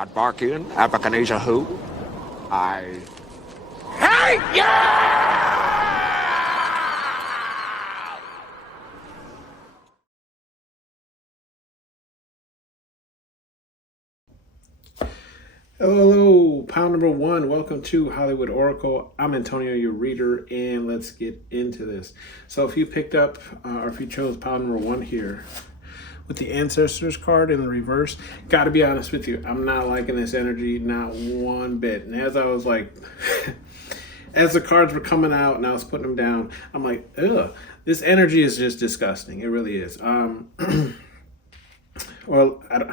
I'd bark in, Abacanesia who? I hate you! Hello, pound number one. Welcome to Hollywood Oracle. I'm Antonio, your reader, and let's get into this. So if you picked up, or if you chose pound number one here, with the Ancestors card in the reverse, got to be honest with you, I'm not liking this energy, not one bit. And as I was like, as the cards were coming out and I was putting them down, I'm like, ugh, this energy is just disgusting. It really is. Well, I'd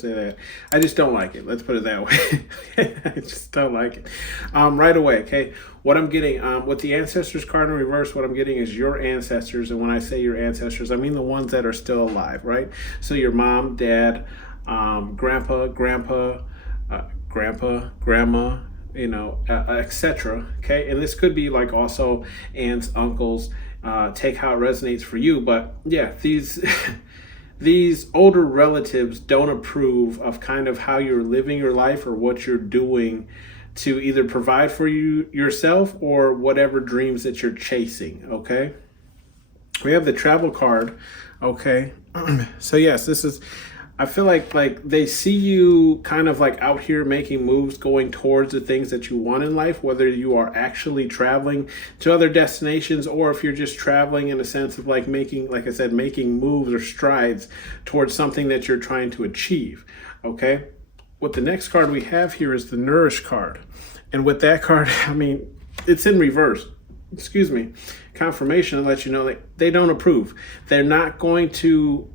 say that. I just don't like it. Let's put it that way. I just don't like it. Right away, okay? What I'm getting, with the Ancestors card in reverse, what I'm getting is your ancestors. And when I say your ancestors, I mean the ones that are still alive, right? So your mom, dad, grandpa, grandma, you know, etc. Okay? And this could be like also aunts, uncles, take how it resonates for you. But yeah, these... These older relatives don't approve of kind of how you're living your life or what you're doing to either provide for you yourself or whatever dreams that you're chasing, okay? We have the travel card, okay? So yes, this is, I feel like they see you kind of like out here making moves going towards the things that you want in life, whether you are actually traveling to other destinations or if you're just traveling in a sense of like making, like I said, making moves or strides towards something that you're trying to achieve, okay? What the next card we have here is the Nourish card. And with that card, I mean, it's in reverse. Excuse me. Confirmation to let you know that they don't approve. They're not going to...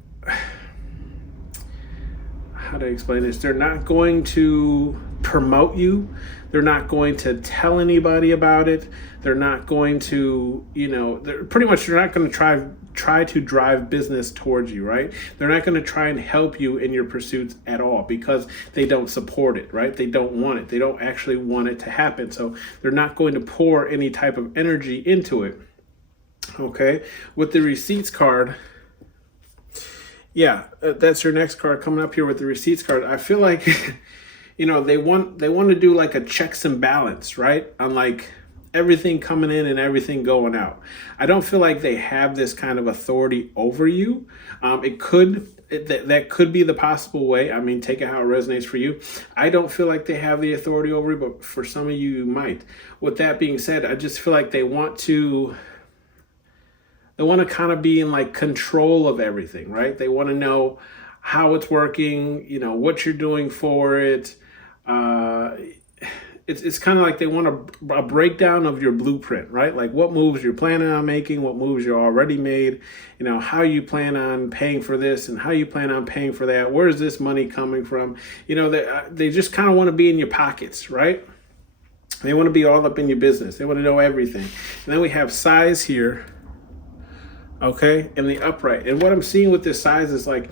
How to explain this? They're not going to promote you. They're not going to tell anybody about it. They're not going to, you know, they're not going to try to drive business towards you, right? They're not going to try and help you in your pursuits at all because they don't support it, right? They don't want it. They don't actually want it to happen. So they're not going to pour any type of energy into it. Okay. With the Receipts card, yeah, that's your next card coming up here with the Receipts card. I feel like, you know, they want to do like a checks and balance, right? On like everything coming in and everything going out. I don't feel like they have this kind of authority over you. That could be the possible way. I mean, take it how it resonates for you. I don't feel like they have the authority over you, but for some of you, you might. With that being said, I just feel like they want to kind of be in like control of everything, right? They want to know how it's working, you know, what you're doing for it. It's kind of like they want a breakdown of your blueprint, right? Like what moves you're planning on making, what moves you're already made, you know, how you plan on paying for this and how you plan on paying for that. Where's this money coming from? You know, they just kind of want to be in your pockets, right? They want to be all up in your business. They want to know everything. And then we have size here. Okay, in the upright. And what I'm seeing with this size is like,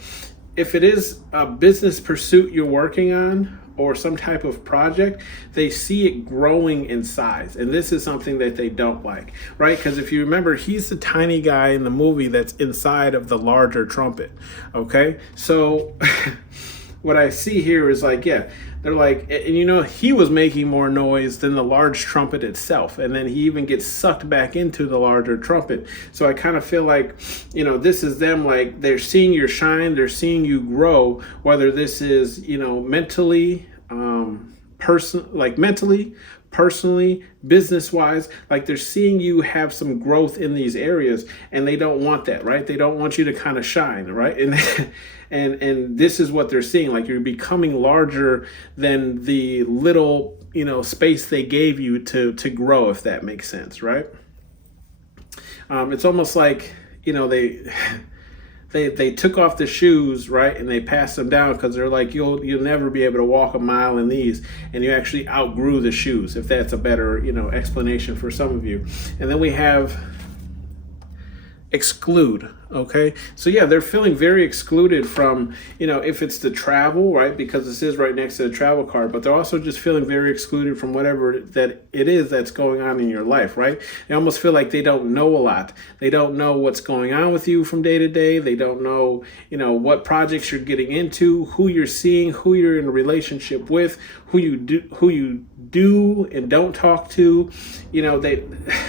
if it is a business pursuit you're working on or some type of project, they see it growing in size. And this is something that they don't like, right? Because if you remember, he's the tiny guy in the movie that's inside of the larger trumpet. Okay, so what I see here is like, yeah, they're like, and you know, he was making more noise than the large trumpet itself. And then he even gets sucked back into the larger trumpet. So I kind of feel like, you know, this is them, like they're seeing your shine, they're seeing you grow, whether this is, you know, mentally, personally, business-wise, like they're seeing you have some growth in these areas and they don't want that, right? They don't want you to kind of shine, right? And this is what they're seeing, like you're becoming larger than the little, you know, space they gave you to grow, if that makes sense, right? It's almost like, you know, they took off the shoes, right, and they passed them down because they're like, you'll never be able to walk a mile in these, and you actually outgrew the shoes, if that's a better, you know, explanation for some of you. And then we have exclude. Okay, so yeah, they're feeling very excluded from, if it's the travel, right? Because this is right next to the travel card, but they're also just feeling very excluded from whatever that it is that's going on in your life, right? They almost feel like they don't know a lot. They don't know what's going on with you from day to day. They don't know, what projects you're getting into, who you're seeing, who you're in a relationship with, who you do and don't talk to,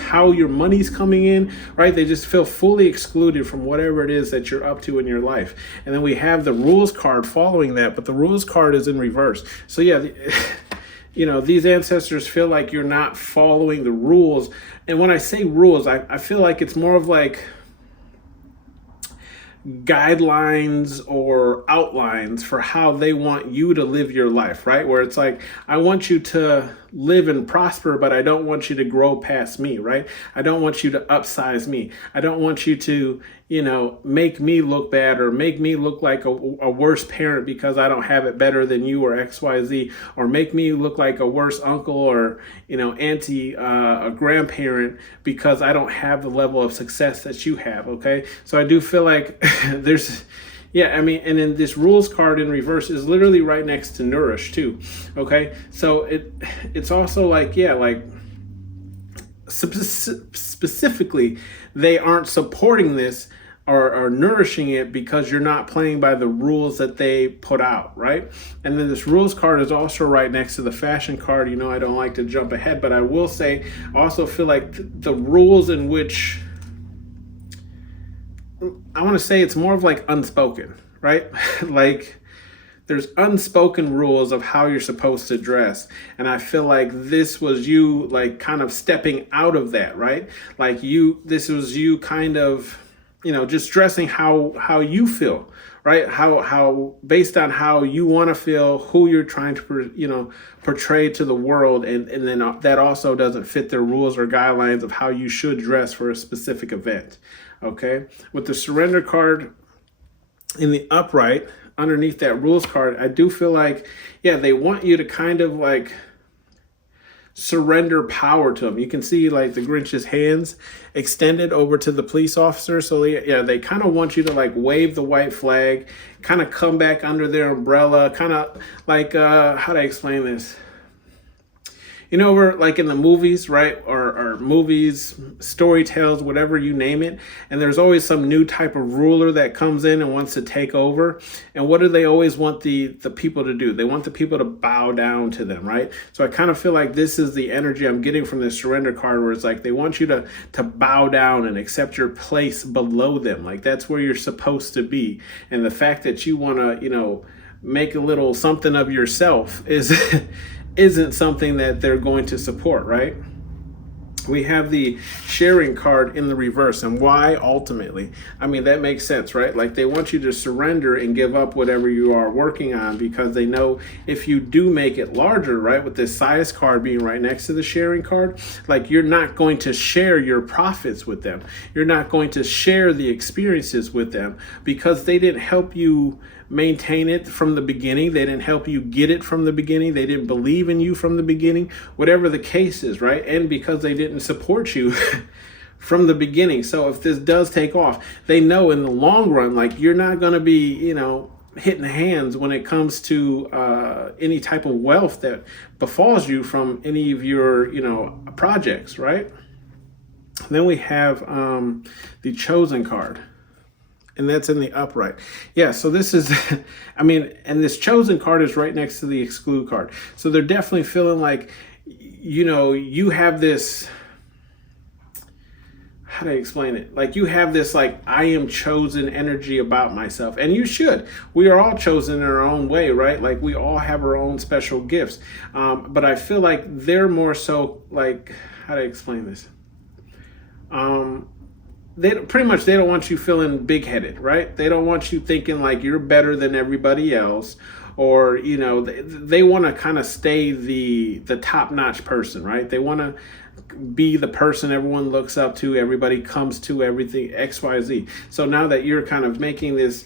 how your money's coming in, right? They just feel fully excluded from whatever it is that you're up to in your life. And then we have the rules card following that, but the rules card is in reverse. So yeah, these ancestors feel like you're not following the rules. And when I say rules, I feel like it's more of like guidelines or outlines for how they want you to live your life, right? Where it's like, I want you to live and prosper, but I don't want you to grow past me, right? I don't want you to upsize me. I don't want you to, make me look bad or make me look like a worse parent because I don't have it better than you or XYZ, or make me look like a worse uncle or, auntie, a grandparent because I don't have the level of success that you have. Okay. So I do feel like there's, yeah, I mean, and then this rules card in reverse is literally right next to nourish too. Okay. So it's also like, yeah, like specifically, they aren't supporting this or nourishing it because you're not playing by the rules that they put out, right? And then this rules card is also right next to the fashion card. I don't like to jump ahead, but I will say, I also feel like the rules in which, I want to say it's more of like unspoken, right? Like there's unspoken rules of how you're supposed to dress. And I feel like this was you like kind of stepping out of that, right? Like this was you kind of, just dressing how you feel, right? How based on how you want to feel, who you're trying to, portray to the world. And then that also doesn't fit their rules or guidelines of how you should dress for a specific event. Okay. With the surrender card in the upright underneath that rules card, I do feel like, yeah, they want you to kind of like surrender power to them. You can see like the Grinch's hands extended over to the police officer. So they kind of want you to like wave the white flag, kind of come back under their umbrella, kind of like, how do I explain this? We're like in the movies, right? Or movies, story tales, whatever you name it. And there's always some new type of ruler that comes in and wants to take over. And what do they always want the people to do? They want the people to bow down to them, right? So I kind of feel like this is the energy I'm getting from this surrender card, where it's like they want you to bow down and accept your place below them. Like that's where you're supposed to be. And the fact that you want to, make a little something of yourself isn't something that they're going to support, right? We have the sharing card in the reverse. And why ultimately? I mean, that makes sense, right? Like they want you to surrender and give up whatever you are working on, because they know if you do make it larger, right? With this size card being right next to the sharing card, like you're not going to share your profits with them. You're not going to share the experiences with them because they didn't help you maintain it from the beginning. They didn't help you get it from the beginning. They didn't believe in you from the beginning, whatever the case is, right? And because they didn't support you from the beginning. So if this does take off, they know in the long run, like you're not going to be, hitting hands when it comes to any type of wealth that befalls you from any of your, projects, right? Then we have the chosen card. And that's in the upright. Yeah, so this is, and this chosen card is right next to the exclude card. So they're definitely feeling like, you have this, how do I explain it? Like you have this, like, I am chosen energy about myself. And you should. We are all chosen in our own way, right? Like we all have our own special gifts. But I feel like they're more so like, how do I explain this? They don't want you feeling big-headed, right? They don't want you thinking like you're better than everybody else, or they want to kind of stay the top-notch person, right? They want to be the person everyone looks up to, everybody comes to, everything XYZ. So now that you're kind of making this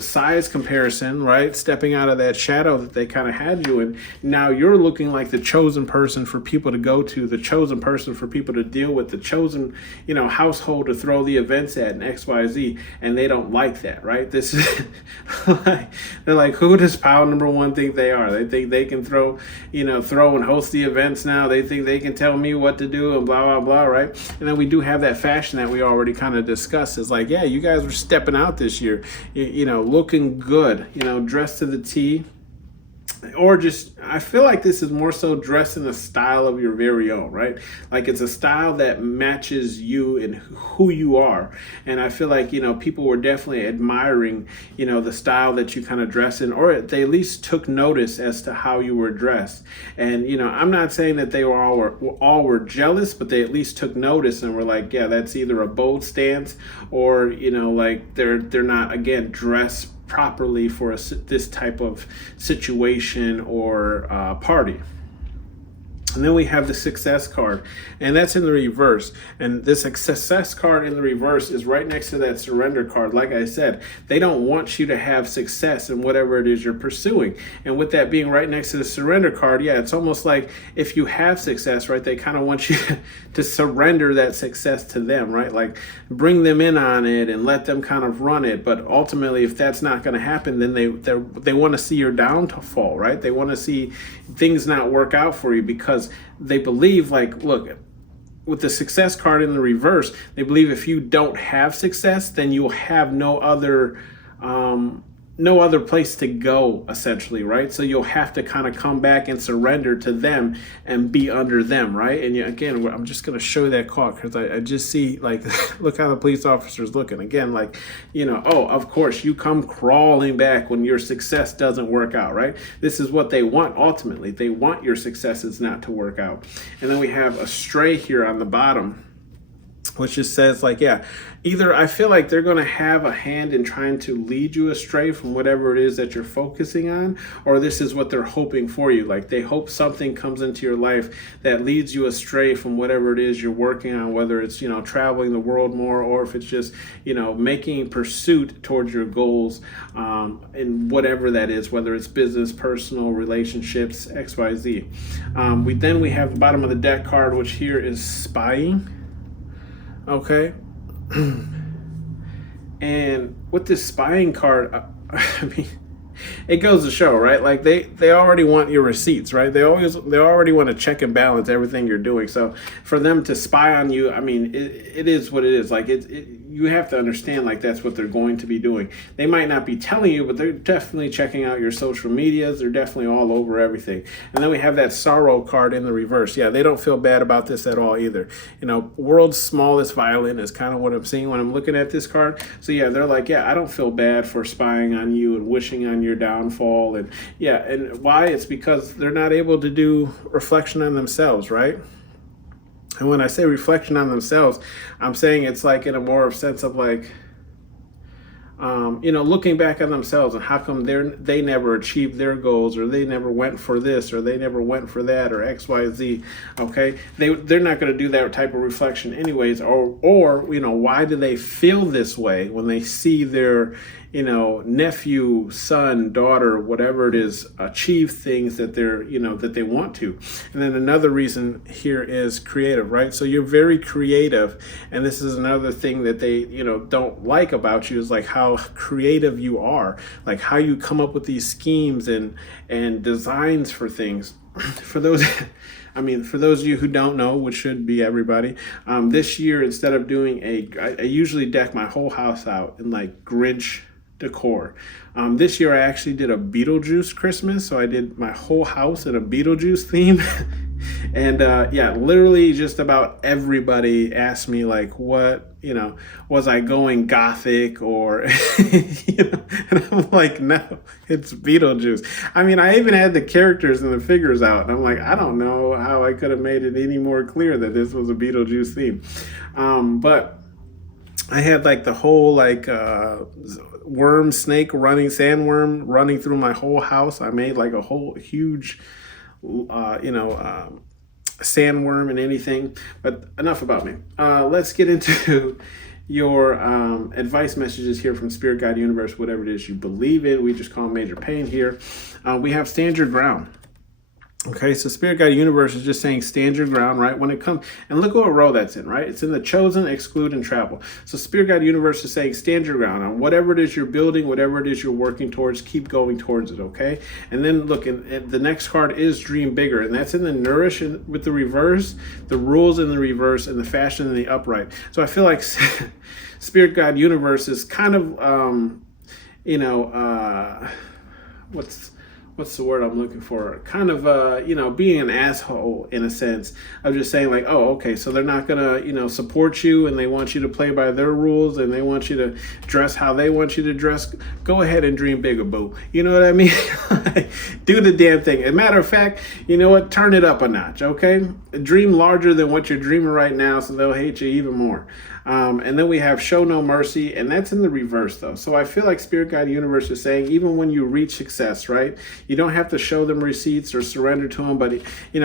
size comparison, right? Stepping out of that shadow that they kind of had you in. Now you're looking like the chosen person for people to go to, the chosen person for people to deal with, the chosen, household to throw the events at and XYZ. And they don't like that, right? This is they're like, who does Pile Number One think they are? They think they can throw and host the events now. They think they can tell me what to do and blah, blah, blah, right? And then we do have that fashion that we already kind of discussed. It's like, yeah, you guys were stepping out this year, looking good, dressed to the T. Or just, I feel like this is more so dressed in the style of your very own, right? Like it's a style that matches you and who you are. And I feel like, people were definitely admiring, the style that you kind of dress in, or they at least took notice as to how you were dressed. And, I'm not saying that they all were jealous, but they at least took notice and were like, yeah, that's either a bold stance or, like they're not, again, dressed properly for this type of situation or party. And then we have the success card, and that's in the reverse. And this success card in the reverse is right next to that surrender card. Like I said, they don't want you to have success in whatever it is you're pursuing. And with that being right next to the surrender card, yeah, it's almost like if you have success, right, they kind of want you to surrender that success to them, right? Like bring them in on it and let them kind of run it. But ultimately, if that's not going to happen, then they want to see your downfall, right? They want to see things not work out for you because they believe, like, look, with the success card in the reverse, they believe if you don't have success, then you'll have no other place to go, essentially, right? So you'll have to kind of come back and surrender to them and be under them, right? And again, I'm just going to show you that card because I just see, like, look how the police officer's looking. Again, like, oh, of course, you come crawling back when your success doesn't work out, right? This is what they want ultimately. They want your successes not to work out. And then we have a stray here on the bottom, which just says, like, yeah, either I feel like they're going to have a hand in trying to lead you astray from whatever it is that you're focusing on, or this is what they're hoping for you. Like they hope something comes into your life that leads you astray from whatever it is you're working on, whether it's, traveling the world more, or if it's just, making pursuit towards your goals, and whatever that is, whether it's business, personal, relationships, XYZ. We have the bottom of the deck card, which here is spying. Okay. And with this spying card, I mean, it goes to show, right? Like they already want your receipts, right? They already want to check and balance everything you're doing. So for them to spy on you, I mean, it is what it is. Like you have to understand, like, that's what they're going to be doing. They might not be telling you, but they're definitely checking out your social medias. They're definitely all over everything. And then we have that sorrow card in the reverse. Yeah, they don't feel bad about this at all either. World's smallest violin is kind of what I'm seeing when I'm looking at this card. So yeah, they're like, yeah, I don't feel bad for spying on you and wishing on your downfall. And yeah, and why? It's because they're not able to do reflection on themselves, right? And when I say reflection on themselves, I'm saying it's like in a more sense of like, looking back at themselves and how come they never achieved their goals, or they never went for this, or they never went for that, or XYZ. Okay, they're not going to do that type of reflection anyways. Or why do they feel this way when they see their nephew, son, daughter, whatever it is, achieve things that that they want to. And then another reason here is creative, right? So you're very creative, and this is another thing that they don't like about you, is like how creative you are, like how you come up with these schemes and designs for things. For those of you who don't know, which should be everybody, this year, instead of doing I usually deck my whole house out in like Grinch decor. This year I actually did a Beetlejuice Christmas, so I did my whole house in a Beetlejuice theme. And literally just about everybody asked me, like, what, was I going gothic or, and I'm like, no, it's Beetlejuice. I mean, I even had the characters and the figures out, and I'm like, I don't know how I could have made it any more clear that this was a Beetlejuice theme. But I had like the whole sandworm running through my whole house. I made like a whole huge sandworm and anything. But enough about me. Let's get into your advice messages here from Spirit, God, Universe, whatever it is you believe in. We just call them major pain here. We have stand your ground. Okay, so Spirit Guide Universe is just saying stand your ground, right? When it comes, and look what row that's in, right? It's in the chosen, exclude, and travel. So Spirit Guide Universe is saying stand your ground on whatever it is you're building, whatever it is you're working towards, keep going towards it, okay? And then look, and the next card is dream bigger, and that's in the nourish with the reverse, the rules in the reverse, and the fashion in the upright. So I feel like Spirit Guide Universe is kind of, what's the word I'm looking for? Kind of, being an asshole in a sense of just saying like, oh, okay, so they're not gonna, support you and they want you to play by their rules and they want you to dress how they want you to dress. Go ahead and dream bigger, boo. You know what I mean? Do the damn thing. As a matter of fact, you know what? Turn it up a notch, okay? Dream larger than what you're dreaming right now so they'll hate you even more. And then we have show no mercy, and that's in the reverse though. So I feel like Spirit Guide Universe is saying even when you reach success, right, you don't have to show them receipts or surrender to them, but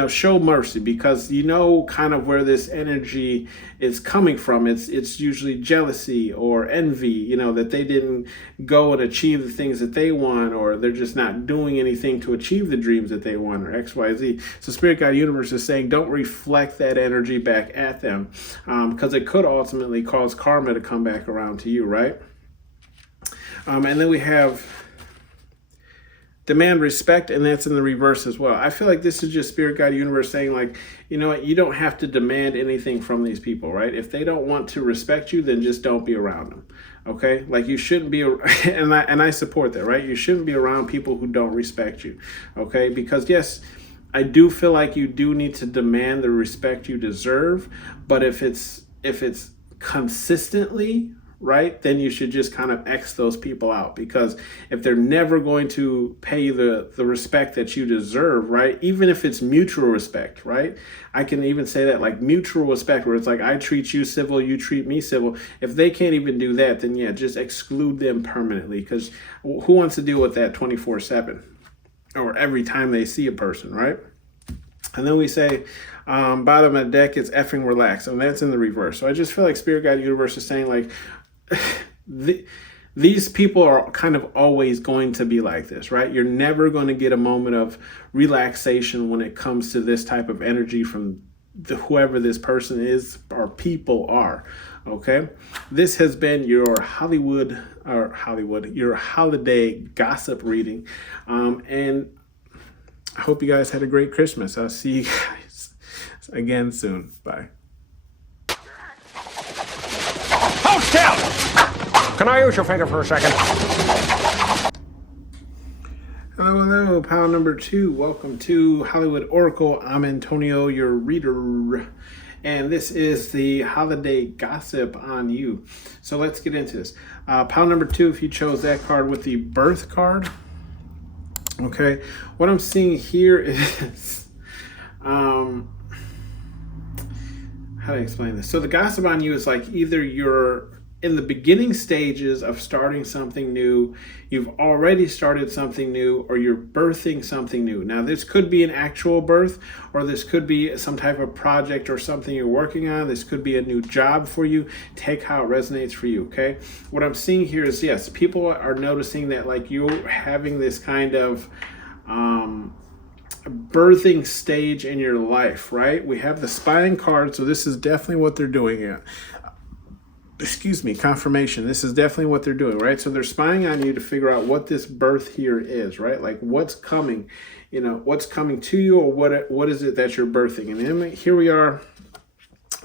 show mercy, because you know kind of where this energy is coming from. It's usually jealousy or envy, that they didn't go and achieve the things that they want, or they're just not doing anything to achieve the dreams that they want, or XYZ. So Spirit Guide Universe is saying don't reflect that energy back at them, because it could ultimately cause karma to come back around to you, right? And then we have demand respect, and that's in the reverse as well. I feel like this is just Spirit Guide Universe saying like, you know what, you don't have to demand anything from these people, right? If they don't want to respect you, then just don't be around them. Okay, like you shouldn't be, and I support that, right? You shouldn't be around people who don't respect you. Okay, because yes, I do feel like you do need to demand the respect you deserve, but if it's consistently, right, then you should just kind of X those people out, because if they're never going to pay you the respect that you deserve, right, even if it's mutual respect, right, I can even say that, like mutual respect, where it's like I treat you civil, you treat me civil. If they can't even do that, then yeah, just exclude them permanently, because who wants to deal with that 24/7 or every time they see a person, right? And then we say, bottom of the deck is effing relax, and that's in the reverse. So I just feel like Spirit Guide Universe is saying like, these people are kind of always going to be like this, right? You're never going to get a moment of relaxation when it comes to this type of energy from whoever this person is or people are. Okay, this has been your your holiday gossip reading, and I hope you guys had a great Christmas. I'll see you guys again soon. Bye. Hold still! Can I use your finger for a second? Hello, pal number 2. Welcome to Hollywood Oracle. I'm Antonio, your reader, and this is the holiday gossip on you. So let's get into this. Pal number 2, if you chose that card with the birth card, okay, what I'm seeing here is, how do I explain this? So the gossip on you is like either you're in the beginning stages of starting something new, you've already started something new, or you're birthing something new. Now, this could be an actual birth, or this could be some type of project or something you're working on. This could be a new job for you. Take how it resonates for you, okay? What I'm seeing here is, yes, people are noticing that like you're having this kind of birthing stage in your life, right? We have the spying card, so this is definitely what they're doing here. Confirmation. This is definitely what they're doing, right? So they're spying on you to figure out what this birth here is, right? Like what's coming, what's coming to you, or what is it that you're birthing? And then here we are.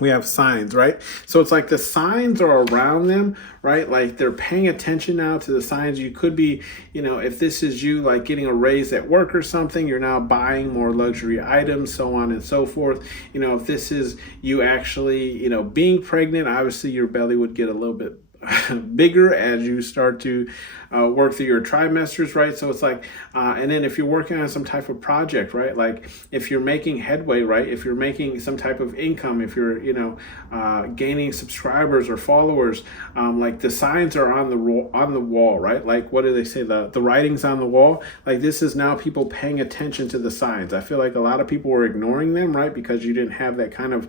We have signs, right? So it's like the signs are around them, right? Like they're paying attention now to the signs. You could be, if this is you like getting a raise at work or something, you're now buying more luxury items, so on and so forth. If this is you actually, being pregnant, obviously your belly would get a little bit bigger as you start to work through your trimesters, right? So it's like, and then if you're working on some type of project, right? Like if you're making headway, right? If you're making some type of income, if you're, gaining subscribers or followers, like the signs are on the wall, right? Like what do they say? The writing's on the wall. Like this is now people paying attention to the signs. I feel like a lot of people were ignoring them, right? Because you didn't have that kind of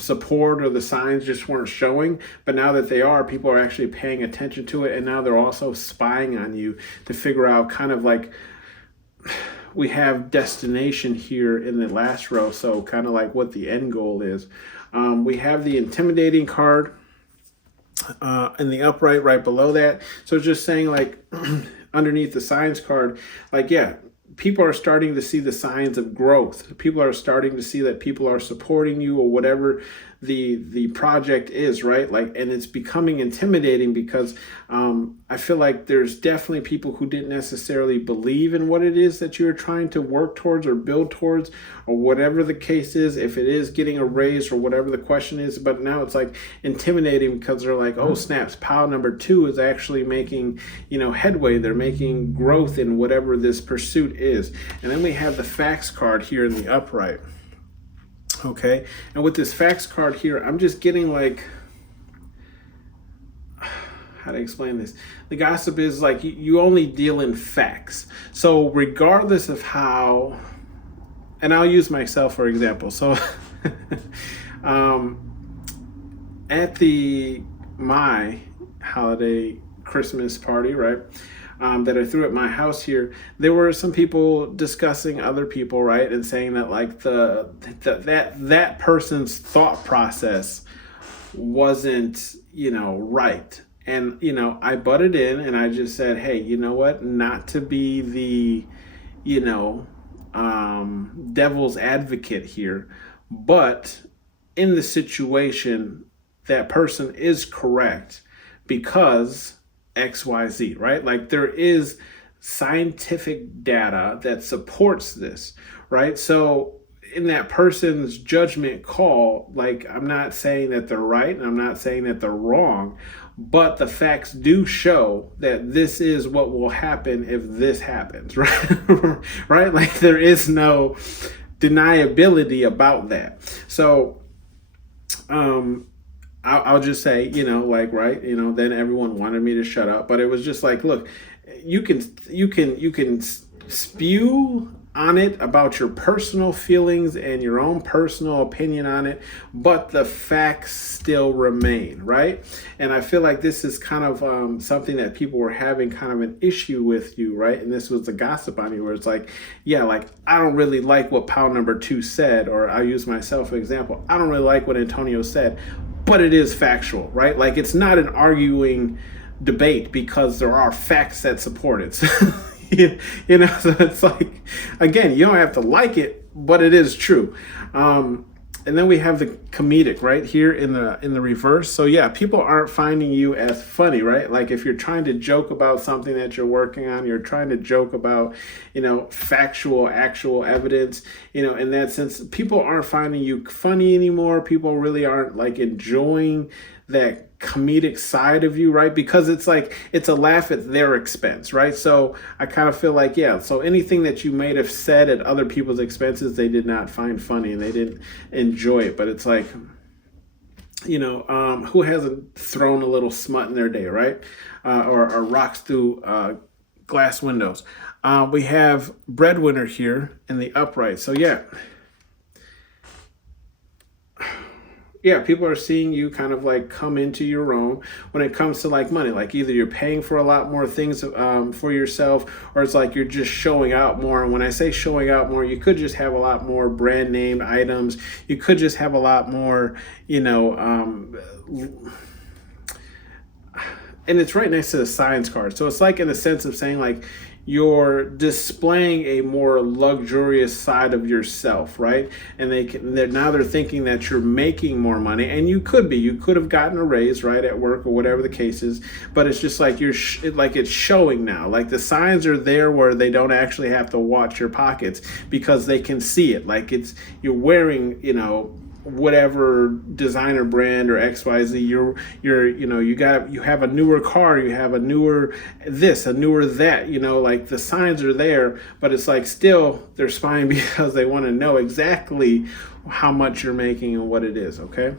support, or the signs just weren't showing. But now that they are, people are actually paying attention to it, and now they're also spying on you to figure out kind of like, we have destination here in the last row, so kind of like what the end goal is. We have the intimidating card in the upright right below that. So it's just saying like underneath the signs card, like, yeah, people are starting to see the signs of growth. People are starting to see that people are supporting you, or whatever the project is, right? Like, and it's becoming intimidating because I feel like there's definitely people who didn't necessarily believe in what it is that you're trying to work towards or build towards, or whatever the case is, if it is getting a raise or whatever the question is. But now it's like intimidating because they're like, oh snaps, pile number 2 is actually making, headway. They're making growth in whatever this pursuit is. And then we have the facts card here in the upright. Okay, and with this facts card here, I'm just getting like, how to explain this? The gossip is like you only deal in facts. So regardless of how, and I'll use myself for example. So at my holiday Christmas party, right? That I threw at my house here, there were some people discussing other people, right, and saying that like that person's thought process wasn't, right. And I butted in and I just said, hey, you know what? Not to be the, devil's advocate here, but in the situation, that person is correct because XYZ, right? Like there is scientific data that supports this, right? So in that person's judgment call, like I'm not saying that they're right and I'm not saying that they're wrong, but the facts do show that this is what will happen if this happens, right? Right? Like there is no deniability about that. So, I'll just say, right, then everyone wanted me to shut up, but it was just like, look, you can spew on it about your personal feelings and your own personal opinion on it, but the facts still remain, right? And I feel like this is kind of something that people were having kind of an issue with you, right? And this was the gossip on you, where it's like, yeah, like I don't really like what pile number 2 said, or I'll use myself for example. I don't really like what Antonio said, but it is factual, right? Like it's not an arguing debate because there are facts that support it. So, so it's like, again, you don't have to like it, but it is true. And then we have the comedic right here in the reverse. So yeah, people aren't finding you as funny, right? Like if you're trying to joke about something that you're working on, you're trying to joke about, factual, actual evidence, in that sense, people aren't finding you funny anymore. People really aren't like enjoying that comedic side of you, right? Because it's like it's a laugh at their expense, right? So I kind of feel like, yeah, so anything that you might have said at other people's expenses, they did not find funny and they didn't enjoy it. But it's like, who hasn't thrown a little smut in their day, right? Or rocks through glass windows. We have breadwinner here in the upright. So yeah, people are seeing you kind of like come into your own when it comes to like money. Like either you're paying for a lot more things for yourself, or it's like you're just showing out more. And when I say showing out more, you could just have a lot more brand name items. You could just have a lot more, and it's right next to the signs card. So it's like in the sense of saying like, you're displaying a more luxurious side of yourself, right? And they're thinking that you're making more money, and you could have gotten a raise, right, at work or whatever the case is. But it's just like it's showing now. Like the signs are there where they don't actually have to watch your pockets because they can see it. Like you're wearing, whatever designer brand or XYZ. You have a newer car, you have a newer this, a newer that, like the signs are there, but it's like still they're spying because they want to know exactly how much you're making and what it is, okay?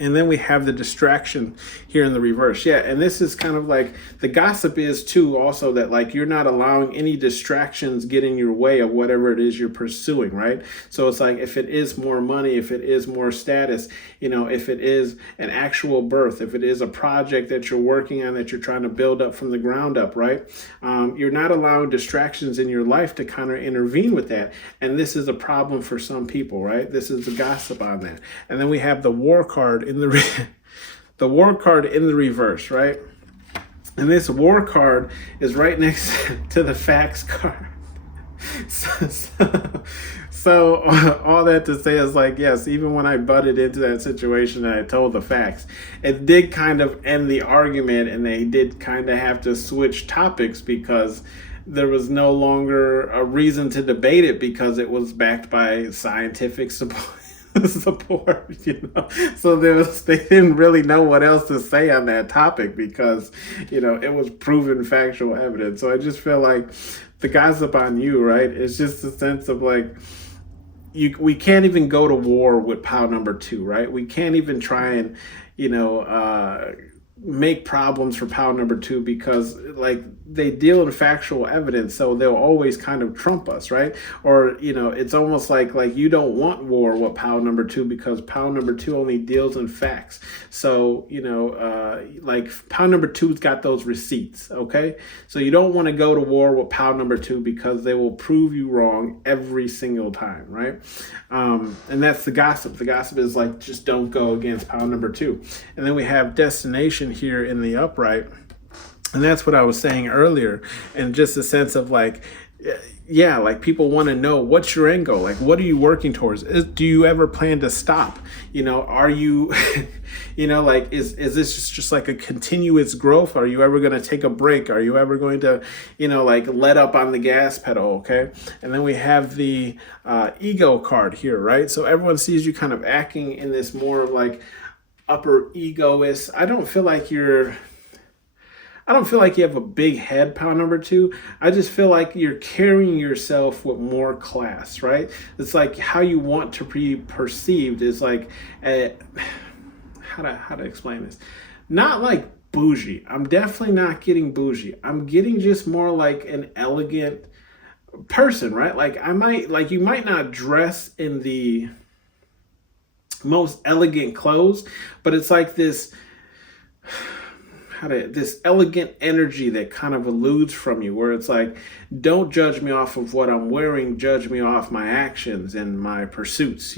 And then we have the distraction here in the reverse. Yeah, and this is kind of like the gossip is too also that like you're not allowing any distractions get in your way of whatever it is you're pursuing, right? So it's like if it is more money, if it is more status, if it is an actual birth, if it is a project that you're working on that you're trying to build up from the ground up, right? You're not allowing distractions in your life to kind of intervene with that. And this is a problem for some people, right? This is the gossip on that. And then we have the war card in the war card in the reverse, right? And this war card is right next to the facts card. So all that to say is like, yes, even when I butted into that situation and I told the facts, it did kind of end the argument, and they did kind of have to switch topics because there was no longer a reason to debate it because it was backed by scientific support. So they didn't really know what else to say on that topic because it was proven factual evidence. So I just feel like the gossip on you, right, is just a sense of like we can't even go to war with pile number 2, right? We can't even try and make problems for pile number 2 because like they deal in factual evidence, so they'll always kind of trump us, right? Or it's almost like you don't want war with pile number 2 because pile number 2 only deals in facts. So like pile number 2's got those receipts, okay? So you don't want to go to war with pile number 2 because they will prove you wrong every single time, right? And that's the gossip. The gossip is like, just don't go against pile number 2. And then we have destination here in the upright. And that's what I was saying earlier. And just a sense of like, yeah, like people want to know what's your end goal? Like, what are you working towards? Do you ever plan to stop? Are you, like, is this just like a continuous growth? Are you ever going to take a break? Are you ever going to, like let up on the gas pedal? Okay. And then we have the ego card here, right? So everyone sees you kind of acting in this more like upper egoist. I don't feel like you have a big head, pile number 2. I just feel like you're carrying yourself with more class, right? It's like how you want to be perceived is like, how to explain this? Not like bougie. I'm definitely not getting bougie. I'm getting just more like an elegant person, right? Like you might not dress in the most elegant clothes, but it's like this elegant energy that kind of eludes from you, where it's like, don't judge me off of what I'm wearing, judge me off my actions and my pursuits,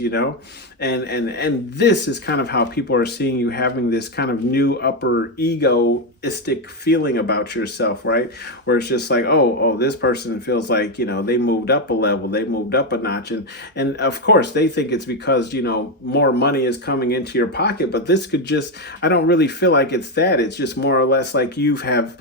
and this is kind of how people are seeing you, having this kind of new upper egoistic feeling about yourself, right? Where it's just like, oh, this person feels like, they moved up a level, they moved up a notch. And of course they think it's because, more money is coming into your pocket, but this could just, I don't really feel like it's that. It's just more or less like you have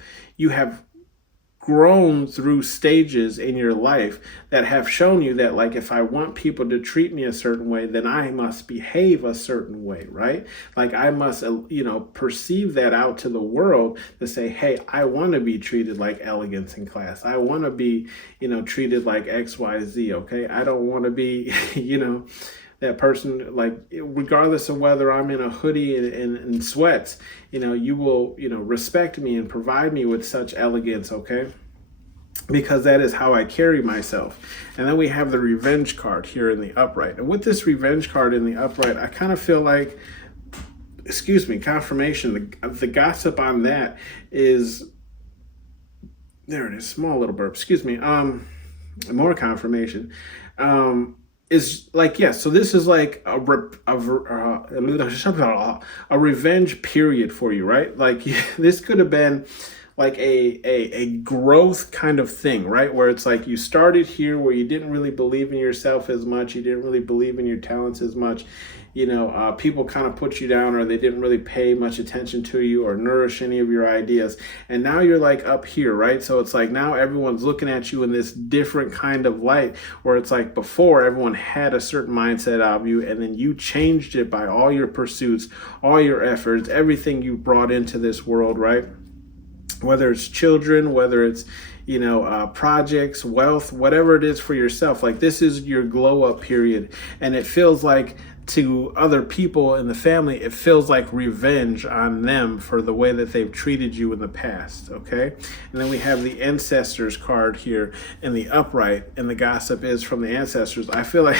grown through stages in your life that have shown you that, like, if I want people to treat me a certain way, then I must behave a certain way, right? Like I must, perceive that out to the world to say, hey, I want to be treated like elegance and class. I want to be, treated like XYZ, okay? I don't want to be, that person, like, regardless of whether I'm in a hoodie and sweats, you will, respect me and provide me with such elegance, okay? Because that is how I carry myself. And then we have the revenge card here in the upright. And with this revenge card in the upright, I kind of feel like, confirmation, the gossip on that is, there it is, small little burp, more confirmation. Is like, yes, so this is like a revenge period for you, right? Like this could have been like a growth kind of thing, right? Where it's like you started here where you didn't really believe in yourself as much, you didn't really believe in your talents as much. People kind of put you down, or they didn't really pay much attention to you or nourish any of your ideas. And now you're like up here, right? So it's like now everyone's looking at you in this different kind of light, where it's like before everyone had a certain mindset of you, and then you changed it by all your pursuits, all your efforts, everything you brought into this world, right? Whether it's children, whether it's projects, wealth, whatever it is for yourself. Like, this is your glow up period, and it feels like, to other people in the family, it feels like revenge on them for the way that they've treated you in the past. Okay, and then we have the ancestors card here in the upright, and the gossip is from the ancestors. I feel like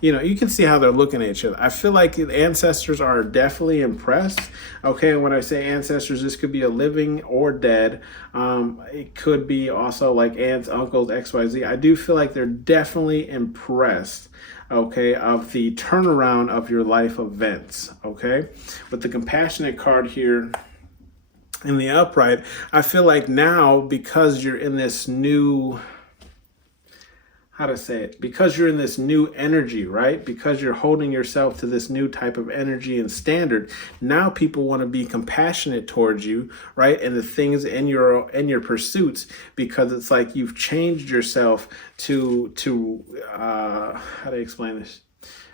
you can see how they're looking at each other. I feel like the ancestors are definitely impressed. Okay, and when I say ancestors, this could be a living or dead. It could be also like aunts, uncles, XYZ. I do feel like they're definitely impressed, okay, of the turnaround of your life events, okay? With the compassionate card here in the upright, I feel like now, because you're in this new, because you're in this new energy, right? Because you're holding yourself to this new type of energy and standard, now people want to be compassionate towards you, right? And the things in your pursuits, because it's like you've changed yourself to how do I explain this?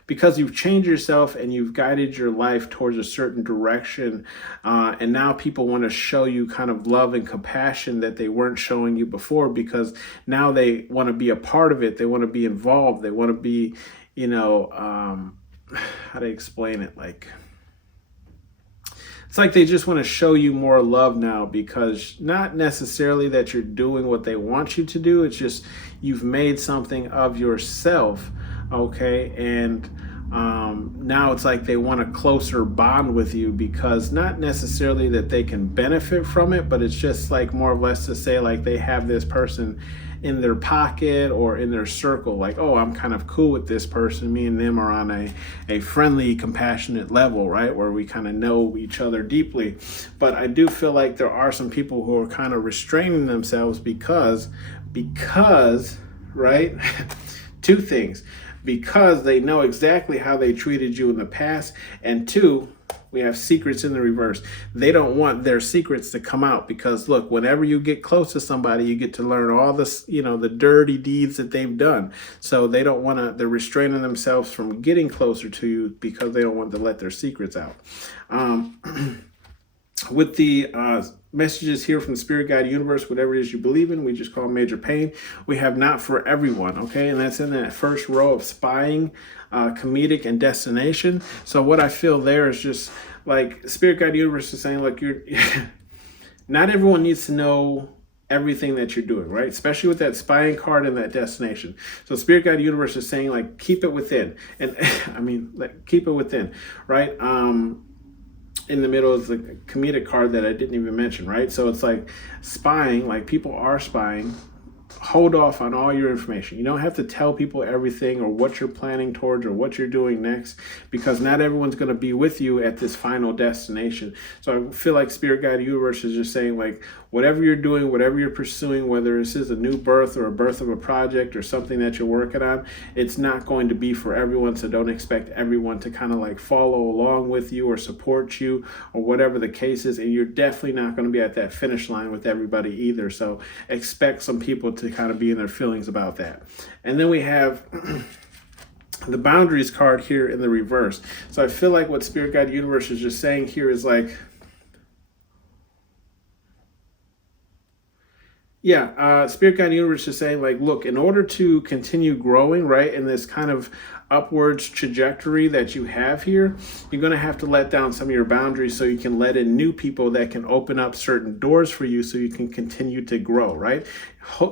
Because you've changed yourself and you've guided your life towards a certain direction, and now people want to show you kind of love and compassion that they weren't showing you before, because now they want to be a part of it. They want to be involved. They want to be, how do I explain it? Like, it's like they just want to show you more love now, because not necessarily that you're doing what they want you to do. It's just you've made something of yourself. Okay, and now it's like they want a closer bond with you, because not necessarily that they can benefit from it, but it's just like more or less to say like they have this person in their pocket or in their circle, like, oh, I'm kind of cool with this person. Me and them are on a friendly, compassionate level, right, where we kind of know each other deeply. But I do feel like there are some people who are kind of restraining themselves because right, two things. Because they know exactly how they treated you in the past, and two, we have secrets in the reverse. They don't want their secrets to come out, because look, whenever you get close to somebody, you get to learn all this, the dirty deeds that they've done. So they don't want to, they're restraining themselves from getting closer to you because they don't want to let their secrets out. With the messages here from the Spirit Guide Universe, whatever it is you believe in, we just call major pain. We have not for everyone, okay? And that's in that first row of spying, comedic, and destination. So what I feel there is just like Spirit Guide Universe is saying, like, you're not everyone needs to know everything that you're doing, right? Especially with that spying card and that destination. So Spirit Guide Universe is saying, like, keep it within. And I mean, like, keep it within, right? In the middle is the comedic card that I didn't even mention, right? So it's like spying, like people are spying. Hold off on all your information. You don't have to tell people everything or what you're planning towards or what you're doing next, because not everyone's going to be with you at this final destination. So I feel like Spirit Guide Universe is just saying, like, whatever you're doing, whatever you're pursuing, whether this is a new birth or a birth of a project or something that you're working on, it's not going to be for everyone. So don't expect everyone to kind of like follow along with you or support you or whatever the case is. And you're definitely not going to be at that finish line with everybody either. So expect some people to kind of be in their feelings about that. And then we have the boundaries card here in the reverse. So I feel like what Spirit Guide Universe is just saying here is like, Spirit Guide Universe is saying, like, look, in order to continue growing, right, in this kind of upwards trajectory that you have here, you're going to have to let down some of your boundaries so you can let in new people that can open up certain doors for you so you can continue to grow, right?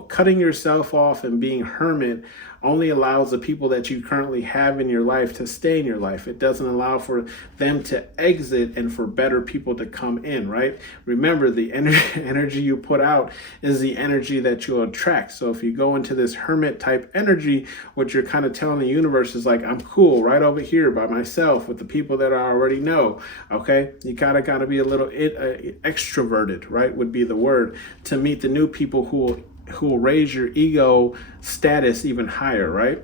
cutting yourself off and being hermit only allows the people that you currently have in your life to stay in your life. It doesn't allow for them to exit and for better people to come in, right? Remember, the energy you put out is the energy that you'll attract. So if you go into this hermit type energy, what you're kind of telling the universe is like, I'm cool right over here by myself with the people that I already know, okay? You kind of got to be a little extroverted, right, would be the word, to meet the new people who will raise your ego status even higher, right?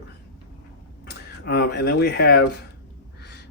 And then we have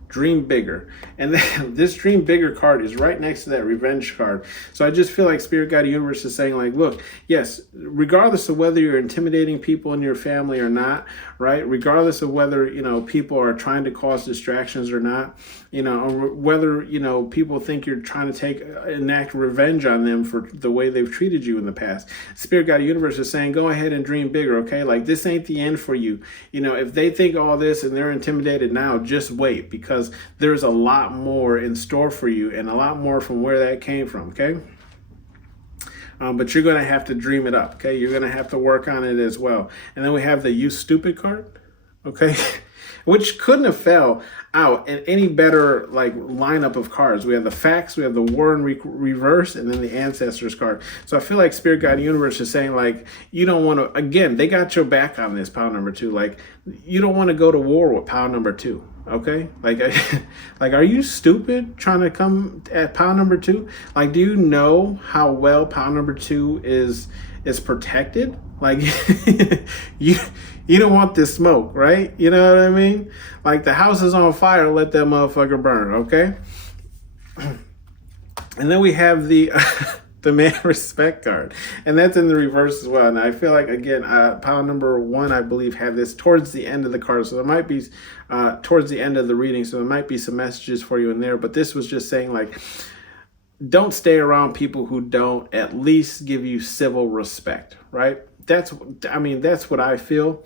Dream Bigger. And then this Dream Bigger card is right next to that Revenge card. So I just feel like Spirit Guide Universe is saying like, look, yes, regardless of whether you're intimidating people in your family or not, right? Regardless of whether, people are trying to cause distractions or not, or whether, people think you're trying to enact revenge on them for the way they've treated you in the past. Spirit Guide Universe is saying, go ahead and dream bigger, okay? Like, this ain't the end for you. If they think all this and they're intimidated now, just wait, because there's a lot more in store for you and a lot more from where that came from, okay? But you're going to have to dream it up, okay? You're going to have to work on it as well. And then we have the You Stupid card, okay? Which couldn't have fell out in any better lineup of cards. We have the Facts, we have the War in Reverse, and then the Ancestors card. So I feel like Spirit Guide Universe is saying you don't want to, again, they got your back on this, pile number 2. You don't want to go to war with pile number 2. Okay, are you stupid trying to come at pile number 2? Do you know how well pile number 2 is protected? You don't want this smoke, right? You know what I mean? The house is on fire, let that motherfucker burn, okay? And then we have the the Man Respect card, and that's in the reverse as well. And I feel like, again, pile number 1, I believe, have this towards the end of the card, so there might be towards the end of the reading, so there might be some messages for you in there. But this was just saying don't stay around people who don't at least give you civil respect, right? That's what I feel.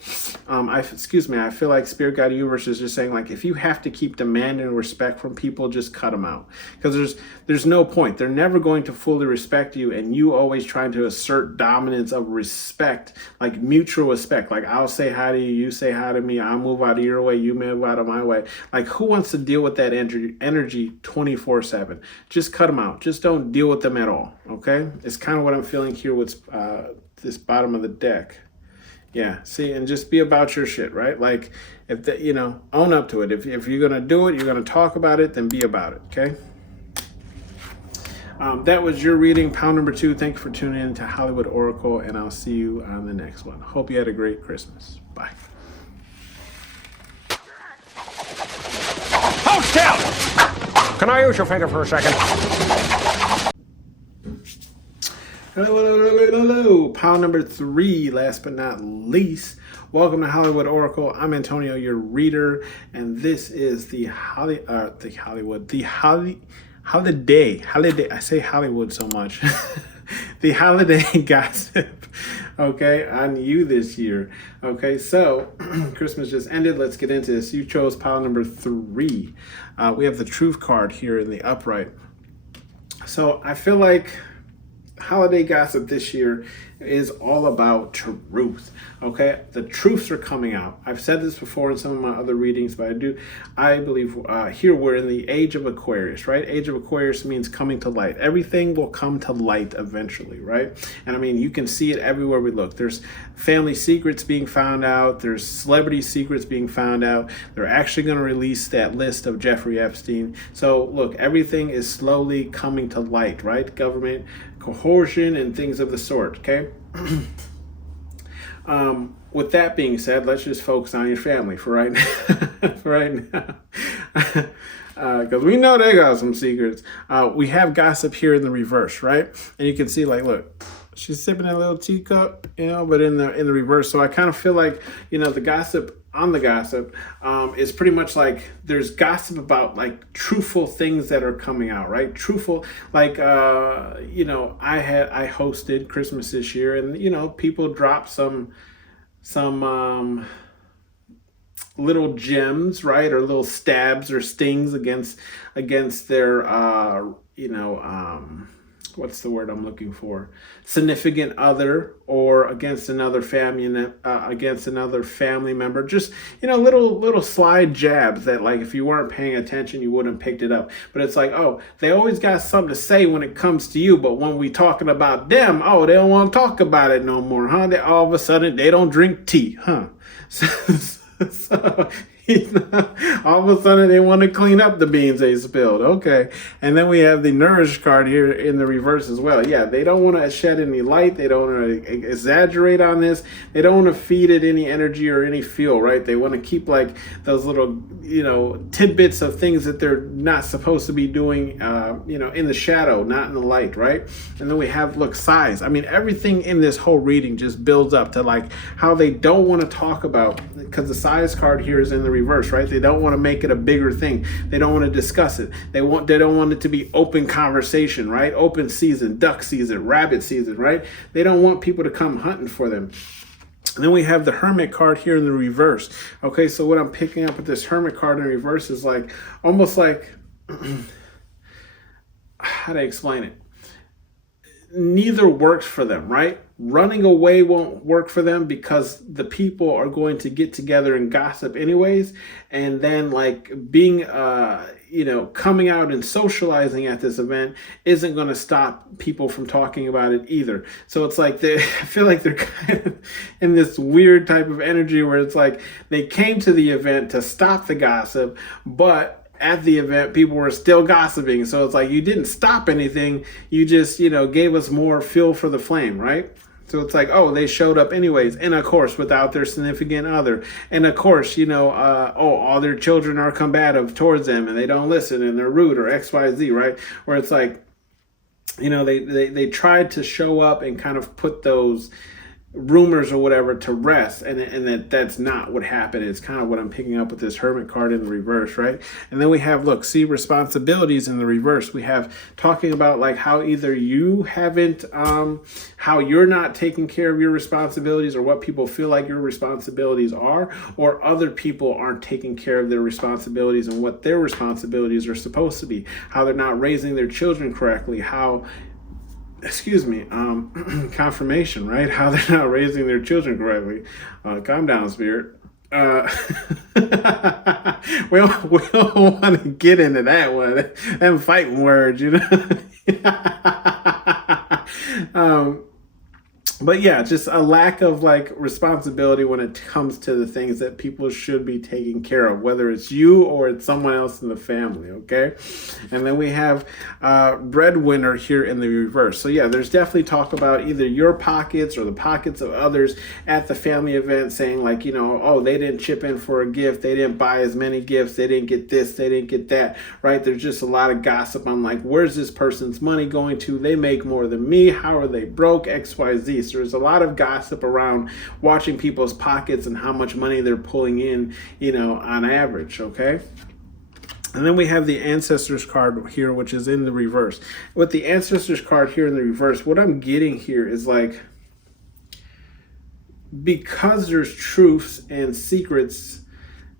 I feel like Spirit Guide Universe is just saying if you have to keep demanding respect from people, just cut them out, because there's no point. They're never going to fully respect you, and you always trying to assert dominance of respect, mutual respect. I'll say hi to you, you say hi to me, I'll move out of your way, you move out of my way. Who wants to deal with that energy 24/7? Just cut them out. Just don't deal with them at all. Okay, it's kind of what I'm feeling here with this bottom of the deck. Yeah, see, and just be about your shit, right? If own up to it. If you're gonna do it, you're gonna talk about it, then be about it, okay? That was your reading, pile number 2. Thank you for tuning in to Hollywood Oracle, and I'll see you on the next one. Hope you had a great Christmas. Bye. Hold still! Can I use your finger for a second? Hello. Pile number 3, last but not least. Welcome to Hollywood Oracle. I'm Antonio, your reader, and this is the holiday. I say Hollywood so much. The holiday gossip, okay, on you this year. Okay, so Christmas just ended. Let's get into this. You chose pile number 3. We have the Truth card here in the upright. So I feel like holiday gossip this year is all about truth. Okay, the truths are coming out. I've said this before in some of my other readings, but I believe here we're in the age of Aquarius, right? Age of Aquarius means coming to light. Everything will come to light eventually, right? And you can see it everywhere we look. There's family secrets being found out. There's celebrity secrets being found out. They're actually going to release that list of Jeffrey Epstein. So look, everything is slowly coming to light, right? Government coercion and things of the sort, okay? With that being said, let's just focus on your family for right now. Because we know they got some secrets. We have gossip here in the reverse, right? And you can see, look, she's sipping a little teacup, but in the reverse. So I kind of feel like, the gossip on the gossip is pretty much there's gossip about truthful things that are coming out, right? Truthful, I hosted Christmas this year, and people dropped some little gems, right, or little stabs or stings against their what's the word I'm looking for? Significant other, or against another family member. Just, little slide jabs that, like, if you weren't paying attention, you wouldn't have picked it up. But it's like, oh, they always got something to say when it comes to you, but when we talking about them, oh, they don't want to talk about it no more, huh? They all of a sudden they don't drink tea, huh? So all of a sudden they want to clean up the beans they spilled. Okay. And then we have the nourish card here in the reverse as well. Yeah, they don't want to shed any light. They don't want to exaggerate on this. They don't want to feed it any energy or any fuel, right? They want to keep like those little, tidbits of things that they're not supposed to be doing, in the shadow, not in the light, right? And then we have, look, size. I mean, everything in this whole reading just builds up to like how they don't want to talk about, because the size card here is in the reverse, right? They don't want to make it a bigger thing. They don't want to discuss it. They don't want it to be open conversation, right? Open season, duck season, rabbit season, right? They don't want people to come hunting for them. And then we have the Hermit card here in the reverse. Okay, so what I'm picking up with this Hermit card in reverse is like, almost like, how do I explain it? Neither works for them, right? Running away won't work for them because the people are going to get together and gossip anyways. And then like being, coming out and socializing at this event isn't going to stop people from talking about it either. So it's like I feel like they're kind of in this weird type of energy where it's like they came to the event to stop the gossip, but at the event, people were still gossiping. So it's like you didn't stop anything. You just, gave us more fuel for the flame, right? So it's like, oh, they showed up anyways. And of course, without their significant other. And of course, all their children are combative towards them and they don't listen and they're rude or XYZ, right? Where it's like, they tried to show up and kind of put those rumors or whatever to rest, and that's not what happened. It's kind of what I'm picking up with this Hermit card in the reverse, right? And then we have, look, see, responsibilities in the reverse. We have talking about like how either you haven't, how you're not taking care of your responsibilities or what people feel like your responsibilities are, or other people aren't taking care of their responsibilities and what their responsibilities are supposed to be, how they're not raising their children correctly, confirmation, right? How they're not raising their children correctly. Calm down, spirit. We don't want to get into that one. Them fighting words, But yeah, just a lack of like responsibility when it comes to the things that people should be taking care of, whether it's you or it's someone else in the family, okay? And then we have breadwinner here in the reverse. So yeah, there's definitely talk about either your pockets or the pockets of others at the family event, saying like, oh, they didn't chip in for a gift, they didn't buy as many gifts, they didn't get this, they didn't get that, right? There's just a lot of gossip on like, where's this person's money going to? They make more than me. How are they broke? XYZ. So there's a lot of gossip around watching people's pockets and how much money they're pulling in, on average, okay? And then we have the Ancestors card here, which is in the reverse. With the Ancestors card here in the reverse, what I'm getting here is like, because there's truths and secrets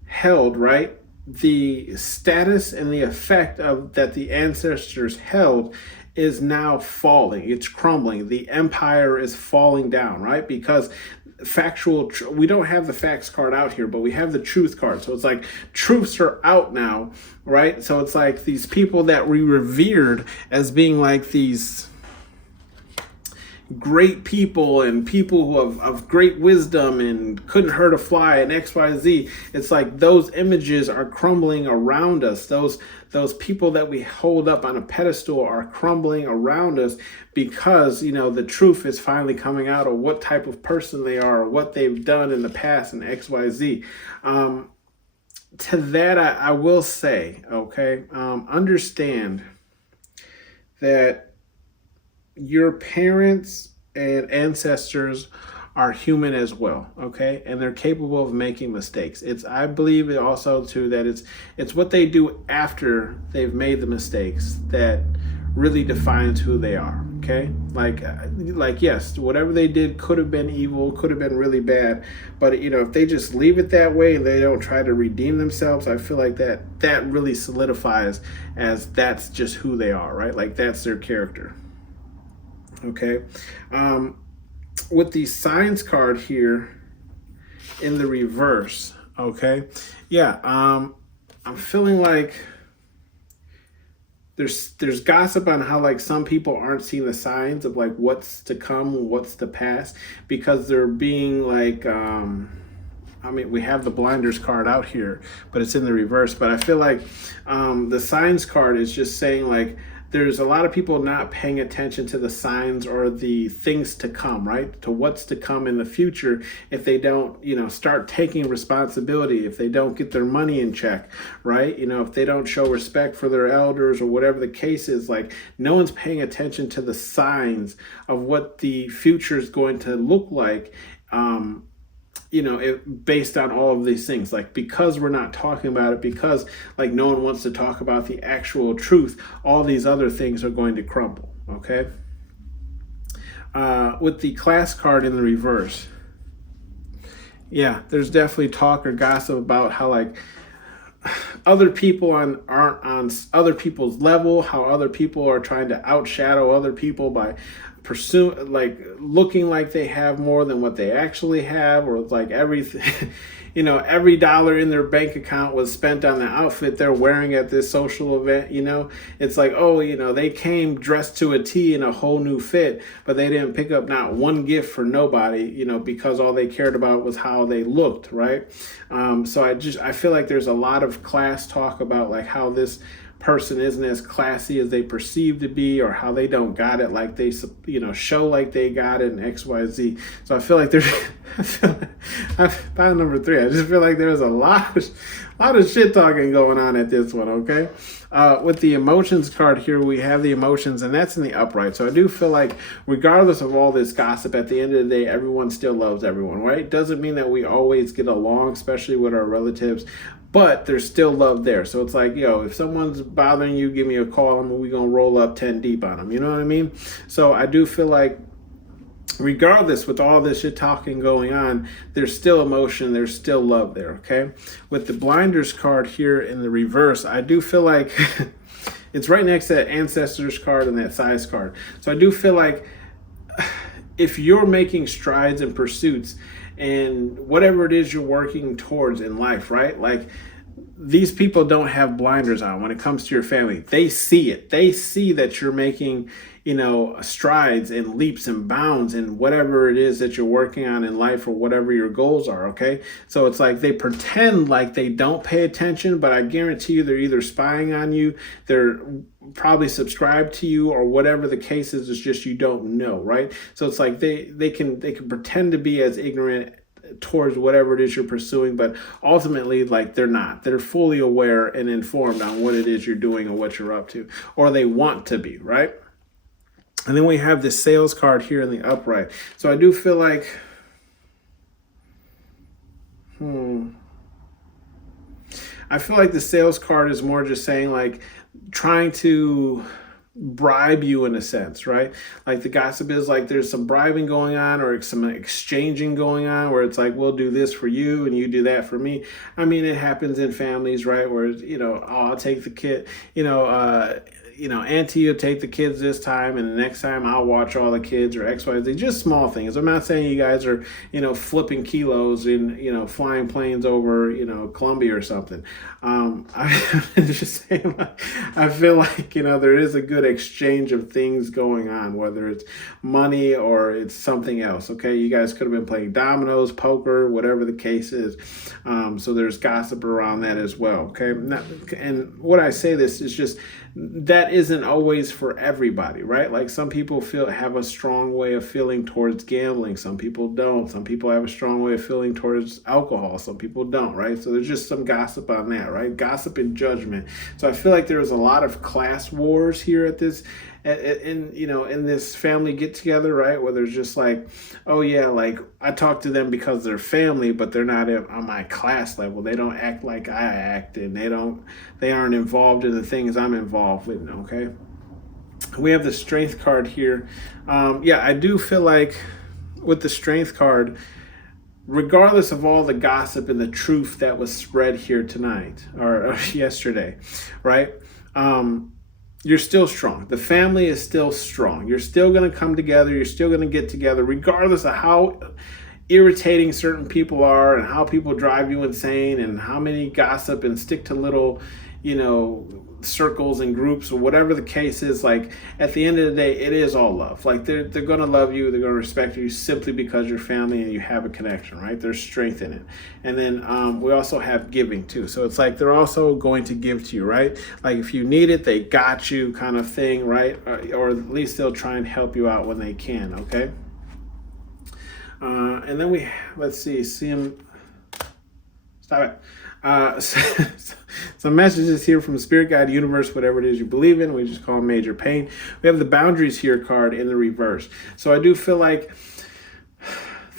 held, right? The status and the effect of that the ancestors held is now falling. It's crumbling. The empire is falling down, right? Because we don't have the facts card out here, but we have the truth card. So it's like truths are out now, right? So it's like these people that we revered as being like these great people and people who have of great wisdom and couldn't hurt a fly and XYZ. It's like those images are crumbling around us. Those people that we hold up on a pedestal are crumbling around us because, the truth is finally coming out of what type of person they are or what they've done in the past and XYZ. To that, I will say, okay, understand that your parents and ancestors are human as well, okay? And they're capable of making mistakes. I believe it also too that it's what they do after they've made the mistakes that really defines who they are, okay? Like yes, whatever they did could have been evil, could have been really bad, but if they just leave it that way and they don't try to redeem themselves, I feel like that really solidifies as that's just who they are, right? Like that's their character. Okay. With the signs card here in the reverse. Okay. Yeah. I'm feeling like there's gossip on how like some people aren't seeing the signs of like what's to come, what's to pass, because they're being like I mean, we have the blinders card out here, but it's in the reverse. But I feel like the signs card is just saying like there's a lot of people not paying attention to the signs or the things to come, right? To what's to come in the future if they don't, start taking responsibility, if they don't get their money in check, right? If they don't show respect for their elders or whatever the case is, like no one's paying attention to the signs of what the future is going to look like. Based on all of these things, like because we're not talking about it, because like no one wants to talk about the actual truth, all these other things are going to crumble. Okay. With the class card in the reverse, yeah, there's definitely talk or gossip about how like other people aren't on other people's level, how other people are trying to outshadow other people by looking like they have more than what they actually have, or like everything every dollar in their bank account was spent on the outfit they're wearing at this social event. It's like, they came dressed to a T in a whole new fit, but they didn't pick up not one gift for nobody, because all they cared about was how they looked, right? So I feel like there's a lot of class talk about like how this person isn't as classy as they perceive to be, or how they don't got it like they show like they got it, and XYZ. So I feel like there's by number 3, I just feel like there's a lot of shit talking going on at this one. Okay. With the emotions card here, we have the emotions, and that's in the upright. So I do feel like regardless of all this gossip, at the end of the day, everyone still loves everyone, right? Doesn't mean that we always get along, especially with our relatives, but there's still love there. So it's like, if someone's bothering you, give me a call and we're going to roll up 10 deep on them. You know what I mean? So I do feel like regardless, with all this shit talking going on, there's still emotion, there's still love there. Okay. With the blinders card here in the reverse, I do feel like it's right next to that ancestors card and that size card. So I do feel like if you're making strides in pursuits and whatever it is you're working towards in life, right? Like these people don't have blinders on when it comes to your family. They see it. They see that you're making, strides and leaps and bounds and whatever it is that you're working on in life or whatever your goals are. Okay. So it's like they pretend like they don't pay attention, but I guarantee you they're either spying on you, they're probably subscribed to you, or whatever the case is. It's just you don't know, right? So it's like they can pretend to be as ignorant towards whatever it is you're pursuing, but ultimately like they're fully aware and informed on what it is you're doing and what you're up to, or they want to be, right? And then we have this sales card here in the upright. So I do feel like I feel like the sales card is more just saying like trying to bribe you in a sense, right? Like the gossip is like there's some bribing going on or some exchanging going on where it's like, we'll do this for you and you do that for me. I mean, it happens in families, right? Where, I'll take the kid, Auntie will take the kids this time and the next time I'll watch all the kids, or XYZ, just small things. I'm not saying you guys are, flipping kilos in, flying planes over, Colombia or something. I'm just saying, I feel like, there is a good exchange of things going on, whether it's money or it's something else. Okay. You guys could have been playing dominoes, poker, whatever the case is. So there's gossip around that as well. Okay. And what I say this is just, that isn't always for everybody, right? Like some people have a strong way of feeling towards gambling. Some people don't. Some people have a strong way of feeling towards alcohol. Some people don't, right? So there's just some gossip on that, right? Gossip and judgment. So I feel like there's a lot of class wars here at this, in this family get together, right? Where there's just like, oh yeah, like I talk to them because they're family, but they're not on my class level. They don't act like I act, and they aren't involved in the things I'm involved with. Okay. We have the strength card here. I do feel like with the strength card, regardless of all the gossip and the truth that was spread here tonight or yesterday, right? you're still strong. The family is still strong. You're still going to come together. You're still going to get together, regardless of how irritating certain people are and how people drive you insane and how many gossip and stick to little, circles and groups or whatever the case is. Like, at the end of the day, it is all love. Like, they're going to love you. They're going to respect you simply because you're family and you have a connection, right? There's strength in it. And then we also have giving too. So it's like they're also going to give to you, right? Like, if you need it, they got you kind of thing, right? Or at least they'll try and help you out when they can, okay? And then let's see him. Stop it. Some messages here from Spirit Guide, Universe, whatever it is you believe in. We just call them major pain. We have the boundaries here card in the reverse. So I do feel like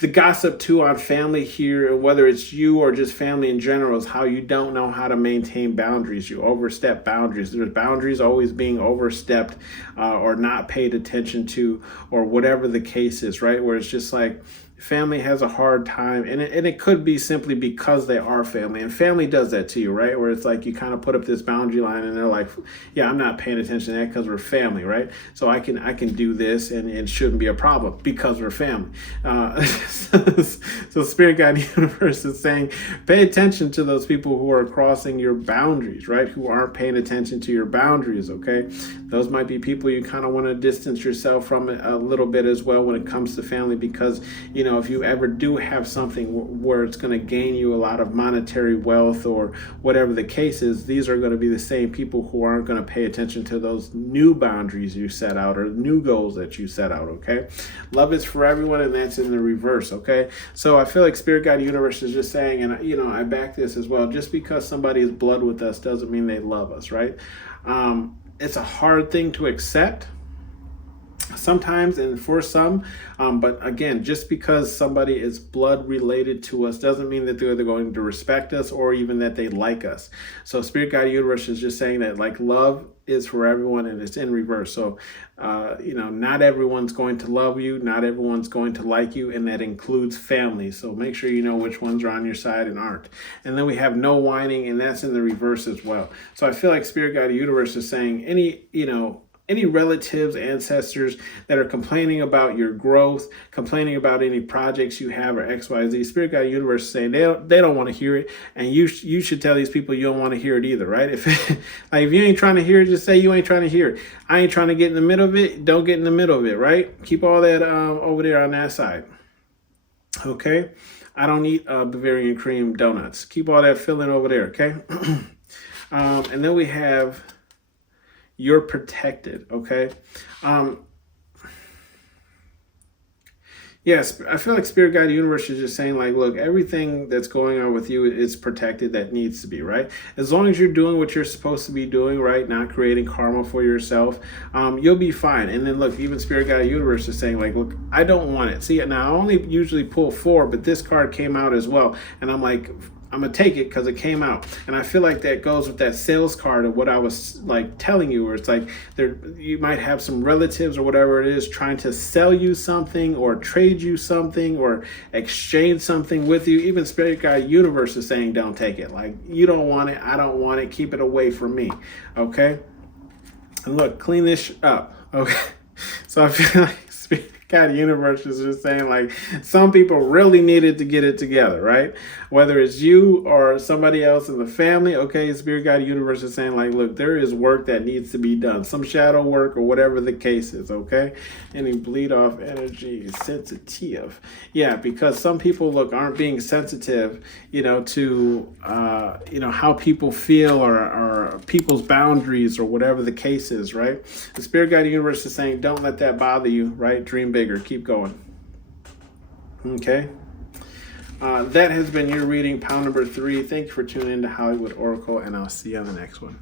the gossip too on family here, whether it's you or just family in general, is how you don't know how to maintain boundaries. You overstep boundaries. There's boundaries always being overstepped or not paid attention to, or whatever the case is, right? Where it's just like, family has a hard time, and it could be simply because they are family, and family does that to you, right? Where it's like you kind of put up this boundary line and they're like, yeah, I'm not paying attention to that because we're family, right? So I can do this and it shouldn't be a problem because we're family. So Spirit Guide Universe is saying, pay attention to those people who are crossing your boundaries, right? Who aren't paying attention to your boundaries, okay? Those might be people you kind of want to distance yourself from a little bit as well when it comes to family, because if you ever do have something where it's going to gain you a lot of monetary wealth or whatever the case is, these are going to be the same people who aren't going to pay attention to those new boundaries you set out or new goals that you set out, okay? Love is for everyone, and that's in the reverse, okay? So I feel like Spirit Guide Universe is just saying, and I back this as well, just because somebody is blood with us doesn't mean they love us, right? It's a hard thing to accept sometimes and for some, but again, just because somebody is blood related to us doesn't mean that they're going to respect us or even that they like us. So Spirit Guide Universe is just saying that, like, love is for everyone, and it's in reverse. So not everyone's going to love you, not everyone's going to like you, and that includes family. So make sure you know which ones are on your side and aren't. And then we have no whining, and that's in the reverse as well. So I feel like Spirit Guide Universe is saying any relatives, ancestors that are complaining about your growth, complaining about any projects you have or XYZ, Spirit Guide Universe is saying they don't want to hear it, and you should tell these people you don't want to hear it either, right? If if you ain't trying to hear it, just say you ain't trying to hear it. I ain't trying to get in the middle of it. Don't get in the middle of it, right? Keep all that over there on that side. Okay? I don't eat Bavarian cream donuts. Keep all that filling over there, okay? And then we have, you're protected, okay? Yes, I feel like Spirit Guide Universe is just saying, like, look, everything that's going on with you is protected that needs to be, right? As long as you're doing what you're supposed to be doing, right? Not creating karma for yourself, you'll be fine. And then look, even Spirit Guide Universe is saying, like, look, I don't want it. See, now I only usually pull 4, but this card came out as well. And I'm like, I'm going to take it because it came out. And I feel like that goes with that sales card of what I was like telling you, where it's like you might have some relatives or whatever it is trying to sell you something or trade you something or exchange something with you. Even Spirit Guide Universe is saying, don't take it. Like, you don't want it. I don't want it. Keep it away from me. Okay. And look, clean this up. Okay. So I feel like Spirit Guide Universe is just saying, like, some people really needed to get it together, right? Whether it's you or somebody else in the family, okay, Spirit Guide Universe is saying, like, look, there is work that needs to be done, some shadow work or whatever the case is, okay? Any bleed off energy, sensitive. Yeah, because some people, look, aren't being sensitive, to, how people feel or people's boundaries or whatever the case is, right? The Spirit Guide Universe is saying, don't let that bother you, right? Dream bigger. Keep going. Okay. That has been your reading, pound number 3. Thank you for tuning in to Hollywood Oracle, and I'll see you on the next one.